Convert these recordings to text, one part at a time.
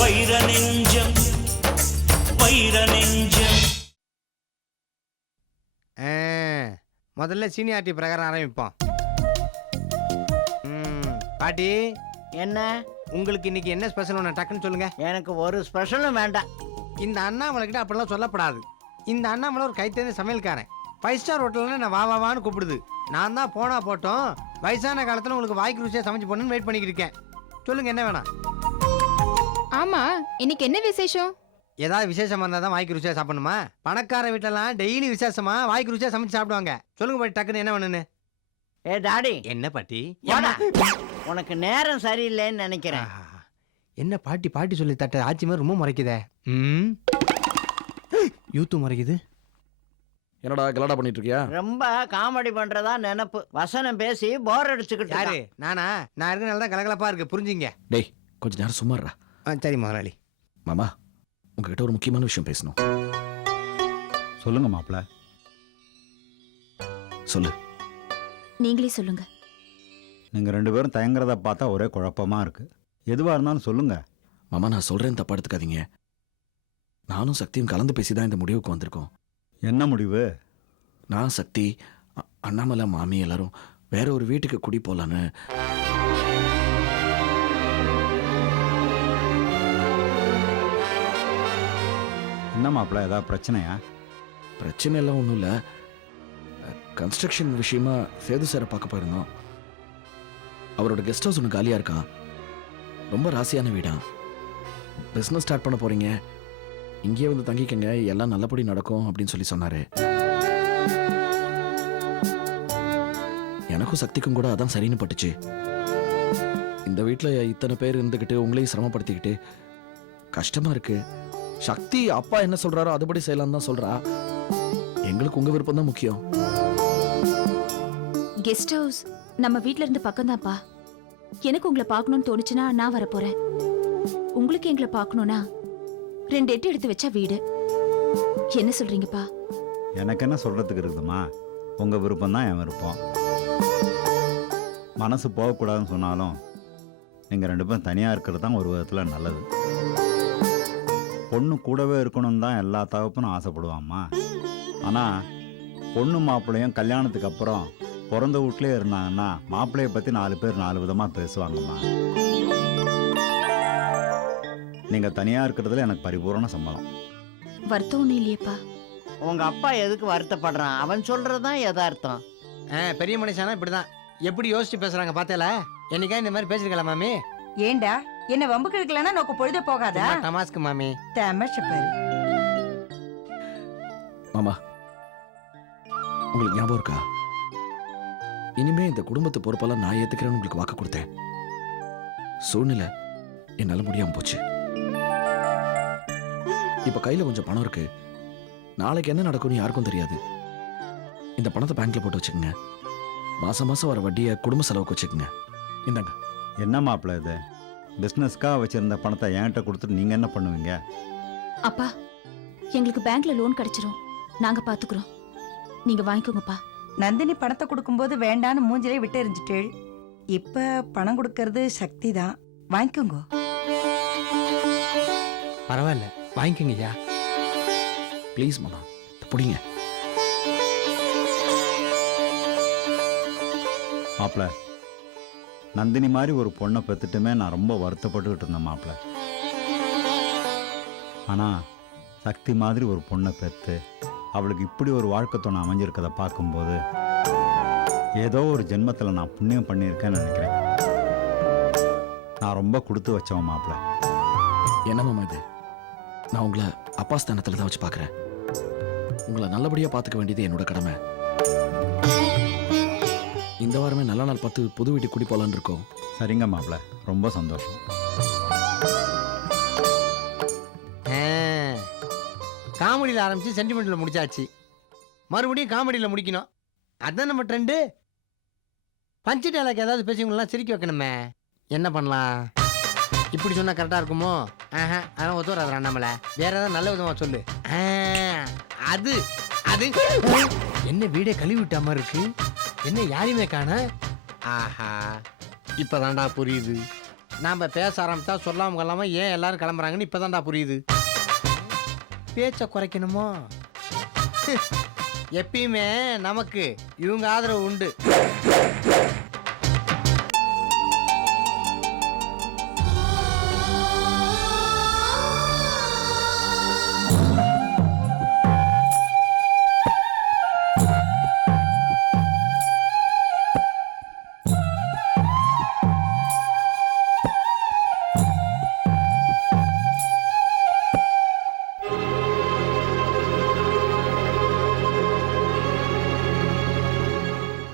வைர நெஞ்சம் வைர நெஞ்சம். முதல்ல சீனியாரிட்டி பிரகாரம் ஆரம்பிப்போம். பாட்டி என்ன உங்களுக்கு இன்னைக்கு என்ன ஸ்பெஷல் ஒன்று டக்குன்னு சொல்லுங்க. எனக்கு ஒரு ஸ்பெஷலும் வேண்டாம். இந்த அண்ணாமலை கிட்ட அப்படிலாம் சொல்லப்படாது. இந்த அண்ணாமலை ஒரு கைத்தேர்ந்த சமையல்காரன். 5 ஸ்டார் ஹோட்டல்ல நான் வா வான்னு கூப்பிடுது. நான் தான் போனா போட்டோம், வயசான காலத்துல உங்களுக்கு வாய்க்கு ருசியா சமைச்சு போடணும்னு வெயிட் பண்ணிக்கிட்டு இருக்கேன். சொல்லுங்க என்ன வேணாம். ஆமா, இன்னைக்கு என்ன விசேஷம்? ஏதாவது விசேஷமா இருந்தா தான் வாய்க்கு ருசியா சாப்பிடணுமா? பணக்கார வீட்டெல்லாம் டெய்லி விசேஷமா வாய்க்கு ருசியா சமைச்சு சாப்பிடுவாங்க. சொல்லுங்க பாட்டி டக்குன்னு என்ன வேணும்னு. ஏ டாடி, என்ன பாட்டி? உனக்கு நேரம் சரியில்லைன்னு நினைக்கிறேன். என்ன பாட்டி பாட்டி சொல்லி தட்ட ஆட்சி மாதிரி ரொம்ப முறைக்குதே. யூத்து முறைக்குது. என்னடா கலாடா பண்ணிட்டு இருக்கியா? ரொம்ப காமெடி பண்றதா நினைப்பு. வசனம் பேசி போர் அடிச்சுக்கிட்டு யாரு? நானா? நான் இருக்கனால தான் கலகலப்பா இருக்கு, புரிஞ்சுங்க. டேய் கொஞ்ச நேரம் சும்மாறா. சரி முதலாளி. மாமா உங்ககிட்ட ஒரு முக்கியமான விஷயம் பேசணும். சொல்லுங்க மாப்பிள்ள. சொல்லு. நீங்களே சொல்லுங்க. நீங்க 2 பேரும் தயங்குறத பார்த்தா ஒரே குழப்பமா இருக்கு. எதுவா இருந்தாலும் சொல்லுங்க. மாமா நான் சொல்றேன், தப்பா எடுத்துக்காதீங்க. நானும் சக்தியும் கலந்து பேசி தான் இந்த முடிவுக்கு வந்திருக்கோம். என்ன முடிவு? நான் சக்தி அண்ணாமலை மாமி எல்லாரும் வேற ஒரு வீட்டுக்கு குடி போலான்னு. என்ன மாப்பிள்ள, ஏதாவது பிரச்சனையா? பிரச்சனை எல்லாம் ஒன்றும் இல்லை. கன்ஸ்ட்ரக்ஷன் விஷயமா சேது சாரை பார்க்க போயிருந்தோம். அவரோட கெஸ்ட் ஹவுஸ் ஒன்று காலியாக இருக்கான். ரொம்ப ராசியான வீடா. பிஸ்னஸ் ஸ்டார்ட் பண்ண போறீங்க, இங்கேயே வந்து தங்கிக்கங்க, எல்லாம் நல்லபடி நடக்கும் அப்படின்னு சொல்லி சொன்னாரு. எனக்கும் சக்திக்கும் கூட அதான் சரின்னு பட்டுச்சு. இந்த வீட்டில் இத்தனை பேர் இருந்துக்கிட்டு உங்களையும் சிரமப்படுத்திக்கிட்டு கஷ்டமா இருக்கு. சக்தி அப்பா என்ன சொல்றாரோ அதுபடி செய்யலாம் தான் சொல்றா. எங்களுக்கு உங்க விருப்பம் தான் முக்கியம். கெஸ்ட் ஹவுஸ் நம்ம வீட்ல இருந்து பக்கம் தான்ப்பா. எனக்கு உங்களை பார்க்கணும்னு தோணுச்சுன்னா நான் வரப்போறேன். உங்களுக்கு எங்களை பார்க்கணும்னா 2 எட்டு எடுத்து வச்சா வீடு. என்ன சொல்றீங்கப்பா? எனக்கு என்ன சொல்றதுக்கு இருக்குதுமா? உங்க விருப்பம் தான் என் விருப்பம். மனசு போகக்கூடாதுன்னு சொன்னாலும் நீங்க 2 பேரும் தனியா இருக்கிறது தான் ஒரு விதத்துல நல்லது. பொண்ணு கூடவே இருக்கணும் தான் எல்லா தகப்பனும் ஆசைப்படுவாம்மா. ஆனா பொண்ணு மாப்பிள்ளையும் கல்யாணத்துக்கு அப்புறம் பிறந்த வீட்லயே இருந்தாங்கன்னா மாப்பிள்ளைய பத்தி 4 பேர் 4 விதமா பேசுவாங்கம்மா. நீங்க தனியா இருக்கிறதுல எனக்கு பரிபூரண சம்மதம். வருத்தம் ஒண்ணும் இல்லையேப்பா. உங்க அப்பா எதுக்கு வருத்தப்படுறான்? அவன் சொல்றதுதான் யதார்த்தம். பெரிய மனுஷனா இப்படிதான் எப்படி யோசிச்சு பேசுறாங்க பார்த்தேல. என்னைக்கா இந்த மாதிரி பேசிருக்கலாம் மாமி? ஏண்டா என்ன வம்புக்கு இருக்கலன்னா நோக்கு பொழுதே போகாதா? டமாஸ்க்கு மாமி. தமாஷ் பாரு. மாமா உங்களுக்கு ஞாபகம் இருக்கா? இனிமே இந்த குடும்பத்து பொறுப்பெல்லாம் நான் ஏத்துக்கிறேன்னு உங்களுக்கு வாக்கு கொடுத்தேன். சூழ்நிலை என்னால முடியாம போச்சு. இப்ப கையில கொஞ்சம் பணம் இருக்கு. நாளைக்கு என்ன நடக்கும்னு யாருக்கும் தெரியாது. இந்த பணத்தை பேங்க்ல போட்டு வச்சுக்கோங்க. மாசம் மாசம் வர வட்டியை குடும்ப செலவுக்கு வச்சுக்கோங்க. இந்தாங்க. என்ன மாப்பிள்ள இது? பிஸ்னஸ்க்காக வச்சிருந்த பணத்தை என்கிட்ட கொடுத்துட்டு நீங்க என்ன பண்ணுவீங்க? அப்பா, எங்களுக்கு பேங்க்ல லோன் கிடைச்சிரும். நாங்க பாத்துக்கிறோம். நீங்க வாங்கிக்கோங்கப்பா. நந்தினி பணத்தை கொடுக்கும்போது வேண்டான்னு மூஞ்சிலே விட்டு எறிஞ்சிட்டேள். இப்ப பணம் கொடுக்கறது சக்தி தான். வாங்கிக்கோங்க. பரவாயில்ல, வாங்கிக்கோங்கய்யா. ப்ளீஸ் மாமா பிடிங்க. மாப்பிள்ள, நந்தினி மாதிரி ஒரு பொண்ணை பெற்றுட்டுமே நான் ரொம்ப வருத்தப்பட்டுக்கிட்டு இருந்தேன் மாப்பிள்ள. ஆனால் சக்தி மாதிரி ஒரு பொண்ணை பெற்று அவளுக்கு இப்படி ஒரு வாழ்க்கை துணை அமைஞ்சிருக்கதை பார்க்கும்போது ஏதோ ஒரு ஜென்மத்தில் நான் புண்ணியம் பண்ணியிருக்கேன்னு நினைக்கிறேன். நான் ரொம்ப கொடுத்து வச்சவன் மாப்பிள்ள. என்ன மாமா இது? நான் உங்களை அப்பா ஸ்தானத்தில் தான் வச்சு பார்க்குறேன். உங்களை நல்லபடியாக பார்த்துக்க வேண்டியது என்னோட கடமை. இந்த வாரமே நல்ல நாள் பார்த்து புது வீட்டுக்கு குடி போலான்னு இருக்கோம். சரிங்க மாப்பிள்ள, ரொம்ப சந்தோஷம். காமெடியில் ஆரம்பிச்சு சென்டிமெண்ட்ல முடிச்சாச்சு. மறுபடியும் காமெடியில் முடிக்கணும். அதான் நம்ம ட்ரெண்டு. பஞ்சு டைலாக் ஏதாவது பேசிவங்களாம் சிரிக்க வைக்கணுமே. என்ன பண்ணலாம்? இப்படி சொன்னா கரெக்டா இருக்குமோ? அதான் ஒத்து வராது அண்ணாமலை. வேற ஏதாவது நல்ல விதமா சொல்லு. அது அது என்ன வீடே கழுவி விட்ட மாதிரி இருக்கு. என்ன யாரையுமே காண? ஆஹா, இப்பதான்டா புரியுது. நாம பேச ஆரம்பிச்சா சொல்லாம கொள்ளாம ஏன் எல்லாரும் கிளம்புறாங்கன்னு இப்பதான்டா புரியுது. பேச்ச குறைக்கணுமோ? எப்பயுமே நமக்கு இவங்க ஆதரவு உண்டு.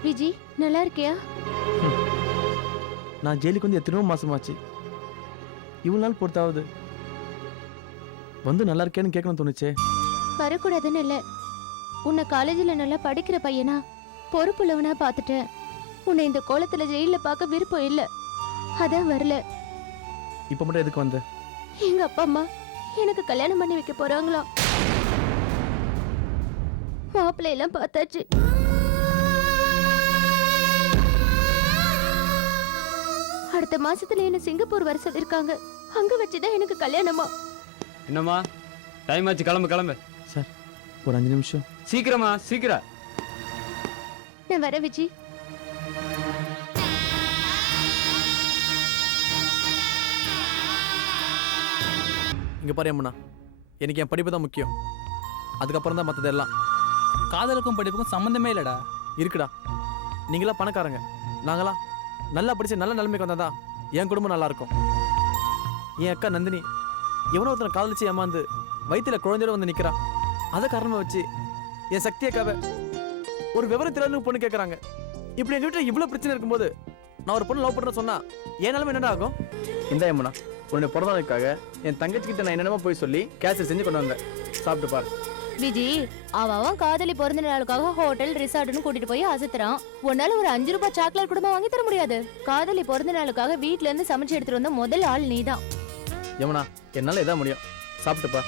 விஜி நல்லா இருக்கியா? நான் ஜெயிலுக்கு வந்து எத்தனையோ மாசமாச்சு. இவ்வளவு நாள் பொறுத்தாவது வந்து நல்லா இருக்கேன்னு கேட்கணும்னு தோணுச்சே. வரக்கூடாதுன்னு இல்லை. உன்னை காலேஜில் நல்லா படிக்கிற பையனா பொறுப்புள்ளவனா பார்த்துட்டேன். உன்னை இந்த கோலத்தில் ஜெயிலில் பார்க்க விருப்பம் இல்லை. அதான் வரல. இப்ப மட்டும் எதுக்கு வந்த? எங்க அப்பா அம்மா எனக்கு கல்யாணம் பண்ணி வைக்க போறாங்களாம். மாப்பிள்ளையெல்லாம் பார்த்தாச்சு. அடுத்த மாசத்துல என்ன சிங்கப்பூர் வர சொல்லிருக்காங்க. அங்க வச்சுதான் எனக்கு கல்யாணமா. என்னம்மா டைம் ஆச்சு, கிளம்பு கிளம்பு. சார் ஒரு 5 நிமிஷம். சீக்கிரமா சீக்கிரம். நான் வர விஜி. இங்க பாரு அம்மனா, எனக்கு என் படிப்பு தான் முக்கியம். அதுக்கப்புறம் தான் மற்றதெல்லாம். காதலுக்கும் படிப்புக்கும் சம்மந்தமே இல்லடா. இருக்குடா, நீங்களா பணக்காரங்க, நாங்களாம் நல்லா படிச்சு நல்ல நிலைமைக்கு வந்தாதான் என் குடும்பம் நல்லா இருக்கும். என் அக்கா நந்தினி எவனோ ஒருத்தனை காதலிச்சு ஏமாந்து வயிற்றுல குழந்தையோட வந்து நிக்கிறா. அதை காரணமா வச்சு என் சக்தி அக்காவை ஒரு விவரம் தெரியாத பொண்ணு கேட்கறாங்க. இப்படி எங்க வீட்டில் இவ்வளவு பிரச்சனை இருக்கும்போது நான் ஒரு பொண்ணு லவ் பண்றேன்னு சொன்னா என் நிலைமை என்னடா ஆகும்? இந்த ஏமனா உன்னை பிறந்ததுக்காக என் தங்கச்சி கிட்ட நான் என்னென்னமோ போய் சொல்லி கேசரி செஞ்சு கொண்டு வந்தேன். சாப்பிட்டு பாரு. விஜி, அவன் காதலி பிறந்த நாளுக்காக ஹோட்டல் ரிசார்ட்னு கூட்டிட்டு போய் அசத்துறான். உன்னால ஒரு 5 ரூபாய் சாக்லேட் கூட வாங்கி தர முடியாது. காதலி பிறந்த நாளுக்காக வீட்ல இருந்து சமைச்சு எடுத்துட்டு வந்த முதல் ஆள் நீதான். யமுனா, என்னால எதா முடியும். சாப்பிட்டு பாரு.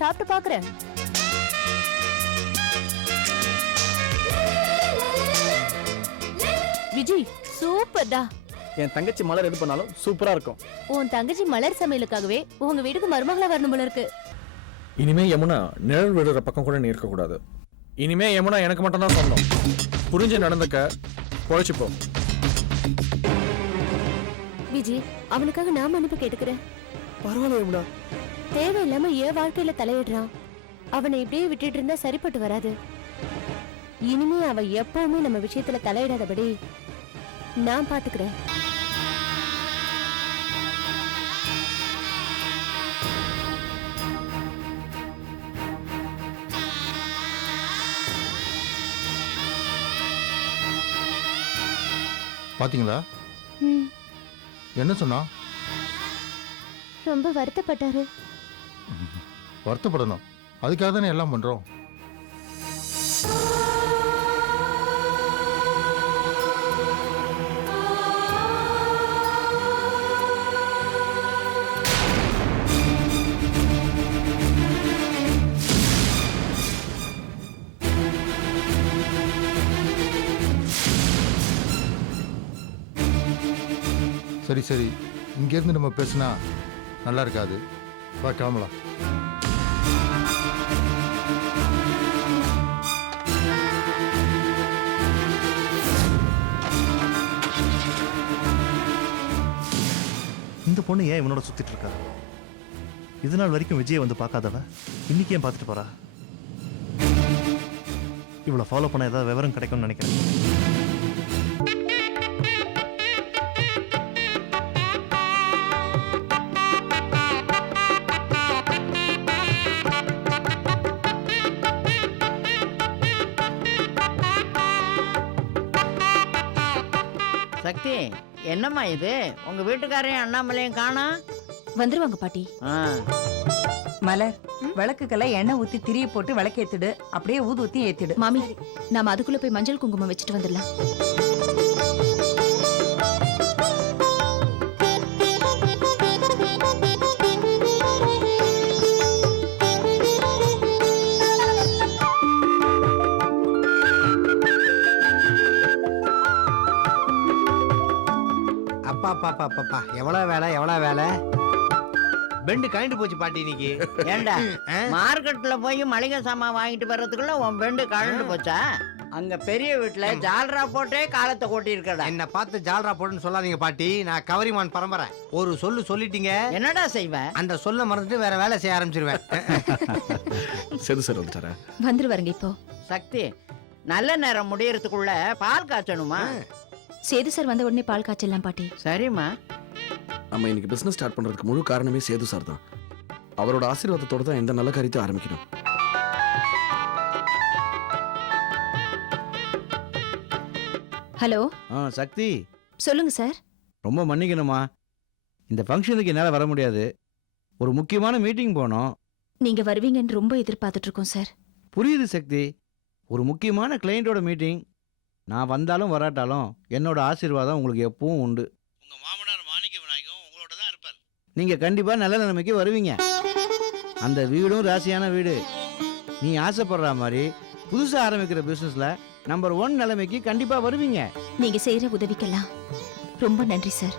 சாப்பிட்டு பாக்குறேன். விஜி சூப்பர்டா. என் தங்கச்சி மலர் எது பண்ணாலும் சூப்பரா இருக்கும். உன் தங்கச்சி மலர் சமையலுக்காகவே உங்க வீட்டுக்கு மருமகளா வரணும் போல இருக்கு. இனிமே யமுனா நிழல் விடுற பக்கம் கூட நீ இருக்கக்கூடாது. இனிமே யமுனா எனக்கு மட்டும் தான் சொந்தம். புரிஞ்சு நடந்துக்க, பொழைச்சுப்போ. விஜி, அவனுக்காக நான் மன்னிப்பு கேட்டுக்கிறேன். பரவாயில்ல யமுனா. தேவையில்லாம என் வாழ்க்கையில தலையிடுறான். அவனை இப்படியே விட்டுட்டு இருந்தா சரிப்பட்டு வராது. இனிமே அவ எப்பவுமே நம்ம விஷயத்துல தலையிடாதபடி நான் பாத்துக்கிறேன். பாத்தீங்களா என்ன சொன்னா? ரொம்ப வருத்தப்பட்டாரு. வருத்தப்படணும், அதுக்காக தானே எல்லாம் பண்றோம். சரி சரி, இங்கேருந்து நம்ம பேசினா நல்லா இருக்காது. வா கிளம்பலாம். இந்த பொண்ணு ஏன் இவனோட சுத்திட்டு இருக்கா? இது நாள் வரைக்கும் விஜயை வந்து பார்க்காதவ இன்னைக்கு ஏன் பார்த்துட்டு போறா? இவளை ஃபாலோ பண்ண ஏதாவது விவரம் கிடைக்கும்னு நினைக்கிறேன். சக்தி, என்னம்மா இது? உங்க வீட்டுக்காரையும் அண்ணாமலையும் காணா? வந்துருவாங்க பாட்டி. மலர், விளக்குக்கெல்லாம் எண்ணெய் ஊத்தி திரிய போட்டு விளக்கேத்திடு. அப்படியே ஊது ஊத்தி ஏத்திடு. மாமி, நாம அதுக்குள்ள போய் மஞ்சள் குங்குமம் வச்சுட்டு வந்துடலாம். பாப்பா எவ்வளோ வேலை எவ்வளோ வேலை. பெண்டு கழிண்டு போச்சு பாட்டி இன்னைக்கு. ஏண்டா மார்க்கெட்ல போய் மளிகை சாமான் வாங்கிட்டு வர்றதுக்குள்ள உன் பெண்டு கழண்டு போச்சா? அங்க பெரிய வீட்டுல ஜால்ரா போட்டே காலத்தை கொட்டி இருக்கடா. என்ன பார்த்து ஜால்ரா போட்டுன்னு சொல்லாதீங்க பாட்டி. நான் கவரிமான் பரம்பரை. ஒரு சொல்லு சொல்லிட்டீங்க, என்னடா செய்வேன்? அந்த சொல்ல மறந்துட்டு வேற வேலை செய்ய ஆரம்பிச்சிருவேன். சேது சார் வந்துட்டாரா? வந்துருவாருங்க இப்போ. சக்தி, நல்ல நேரம் முடியறதுக்குள்ள பால் காய்ச்சணுமா? சேது சார் வந்த உடனே பால் காய்ச்சலாம் பாட்டி. சரிம்மா. நம்ம இன்னைக்கு பிசினஸ் ஸ்டார்ட் பண்றதுக்கு முழு காரணமே சேது சார் தான். அவரோட ஆசீர்வாதத்தோட தான் எந்த நல்ல காரியத்தை ஆரம்பிக்கணும். ஹலோ. சக்தி, சொல்லுங்க சார். ரொம்ப மன்னிக்கணுமா, இந்த ஃபங்க்ஷனுக்கு என்னால் வர முடியாது. ஒரு முக்கியமான மீட்டிங் போனோம். நீங்க வருவீங்கன்னு ரொம்ப எதிர்பார்த்துட்டு இருக்கோம் சார். புரியுது சக்தி, ஒரு முக்கியமான கிளையண்டோட மீட்டிங். நான் வந்தாலும் வராட்டாலும் என்னோட ஆசீர்வாதம் உங்களுக்கு எப்பவும் உண்டு. உங்கள் மாமனார் மாணிக்க விநாயகம் உங்களோட தான் இருப்பார். நீங்கள் கண்டிப்பாக நல்ல நிலைமைக்கு வருவீங்க. அந்த வீடும் ராசியான வீடு. நீ ஆசைப்படுற மாதிரி புதுசாக ஆரம்பிக்கிற பிஸ்னஸில் நம்பர் 1 நிலைமைக்கு கண்டிப்பாக வருவீங்க. நீங்க செய்யற உதவிக்கெல்லாம் ரொம்ப நன்றி சார்.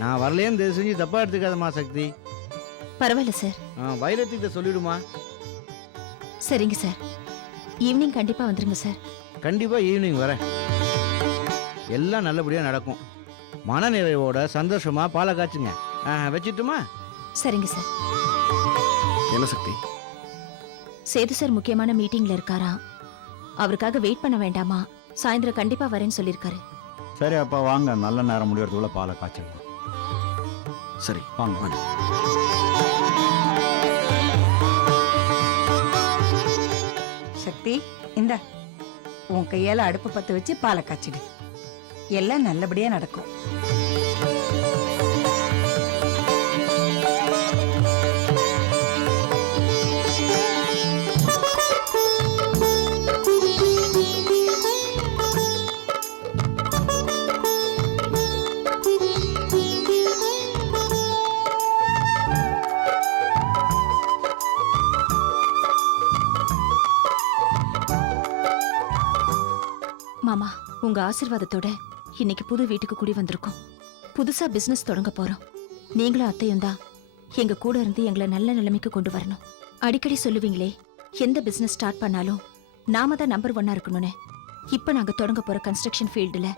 நான் வரலேன்னு தயவு செஞ்சு தப்பாக எடுத்துக்காதம்மா சக்தி. பரவாயில்ல சார். வைரத்திட்ட சொல்லிடுமா? சரிங்க சார். ஈவினிங் கண்டிப்பா வந்துருங்க சார். கண்டிப்பாக ஈவினிங் வரேன். எல்லாம் நல்லபடியாக நடக்கும். மனநிறைவோட சந்தோஷமா பாலை காய்ச்சுங்க. வச்சுட்டுமா? சரிங்க சார். என்ன சக்தி? சேது சார் முக்கியமான மீட்டிங்ல இருக்காரா, அவருக்காக வெயிட் பண்ண வேண்டாமா, சாயந்தரம் கண்டிப்பா வரேன்னு சொல்லியிருக்காரு. சரி அப்பா வாங்க, நல்ல நேரம் முடியறதுக்குள்ள பாலை காய்ச்சிடலாம். சரி வாங்க. சக்தி, இந்த உன் கையால அடுப்பு பத்த வச்சு பாலை காய்ச்சிடு. எல்லாம் நல்லபடியா நடக்கும். மாமா, உங்க ஆசீர்வாதத்தோட இன்னைக்கு புது வீட்டுக்கு குடி வந்திருக்கோம். புதுசா பிசினஸ் தொடங்க போறோம். நீங்களும் அத்தையும் தான் எங்க கூட இருந்து எங்களை நல்ல நிலைமைக்கு கொண்டு வரணும். அடிக்கடி சொல்லுவீங்களே, எந்த பிசினஸ் ஸ்டார்ட் பண்ணாலும் நாம தான் நம்பர் 1 இருக்கணும்னு. இப்ப நாங்க தொடங்க போற கன்ஸ்ட்ரக்ஷன் ஃபீல்டுல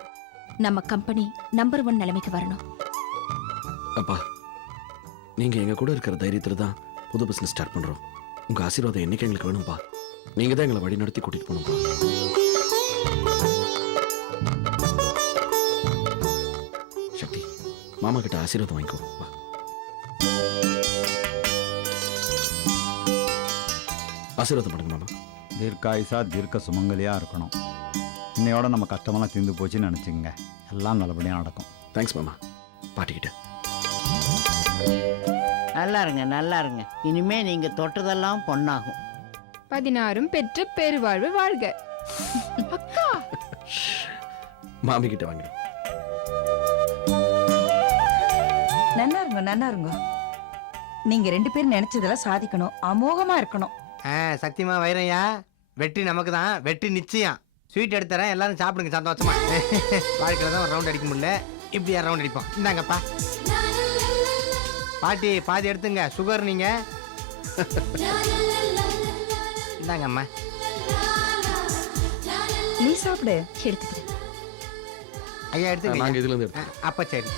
நம்ம கம்பெனி நம்பர் 1 நிலைமைக்கு வரணும். அப்பா, நீங்க எங்க கூட இருக்கிற தைரியத்துல தான் புது பிசினஸ் ஸ்டார்ட் பண்றோம். உங்க ஆசீர்வாதம் என்னைக்கு எங்களுக்கு வேணும்பா. நீங்க தான் எங்களை வழி நடத்தி கூட்டிட்டு போகணும்பா. சக்தி, மாமா கிட்ட ஆசீர்வாதம் வாங்கிக்கோ. வா. ஆசீர்வாதம் பண்ணுங்க மாமா. தீர்க்காயுசா தீர்க்க சுமங்கலியா இருக்கணும். இன்னையோட நம்ம கஷ்டமெல்லாம் தீர்ந்து போச்சுன்னு நினச்சிங்க. எல்லாம் நல்லபடியாக நடக்கும். தேங்க்ஸ் மாமா. பாட்டிக்கிட்ட நல்லா இருங்க, நல்லா இருங்க. இனிமே நீங்க தொட்டதெல்லாம் பொண்ணாகும். 16 பெற்று பெருவாழ்வு வாழ்க. அக்கா, மாமி கிட்ட வாங்கிடும். நல்லா இருங்க, நல்லா இருங்க. நீங்க 2 பேரும் நினைச்சதெல்லாம் சாதிக்கணும், அமோகமா இருக்கணும். சத்தியமா வைரையா, வெற்றி நமக்கு தான். வெற்றி நிச்சயம். ஸ்வீட் எடுத்துறேன், எல்லாரும் சாப்பிடுங்க சந்தோஷமா. வாழ்க்கையில தான் ஒரு ரவுண்ட் அடிக்க முடியல, இப்படி ரவுண்ட் அடிப்போம். இந்தாங்கப்பா பாட்டி, பாதி எடுத்துங்க. சுகர் நீங்க இந்தாங்க அம்மா. நீ சாப்பிடு. எடுத்துக்கிறேன். ஐயா எடுத்துங்க. நாங்க இதுல இருந்து அப்ப சரி.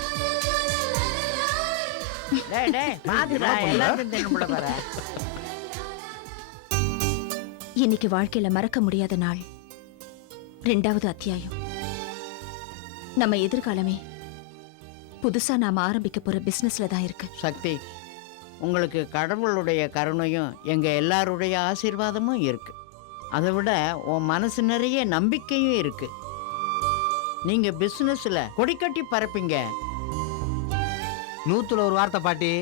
டேய் டேய், பாத்துடா, எல்லாத்தையும் தின்னுபட வர. இன்னைக்கு வாழ்க்கையில மறக்க முடியாத நாள். 2வது அத்தியாயம். நம்ம எதிர்காலமே புதுசா நாம ஆரம்பிக்க போற பிசினஸ்ல தான் இருக்கு. சக்தி, உங்களுக்கு கடவுளுடைய கருணையும் எங்க எல்லாருடைய ஆசீர்வாதமும் இருக்கு. அதை விட உன் மனசு நிறைய நம்பிக்கையும் இருக்கு. நீங்க பிசினஸ்ல கொடிக்கட்டி பறப்பீங்க. 100ல ஒரு வார்த்தை பாட்டி.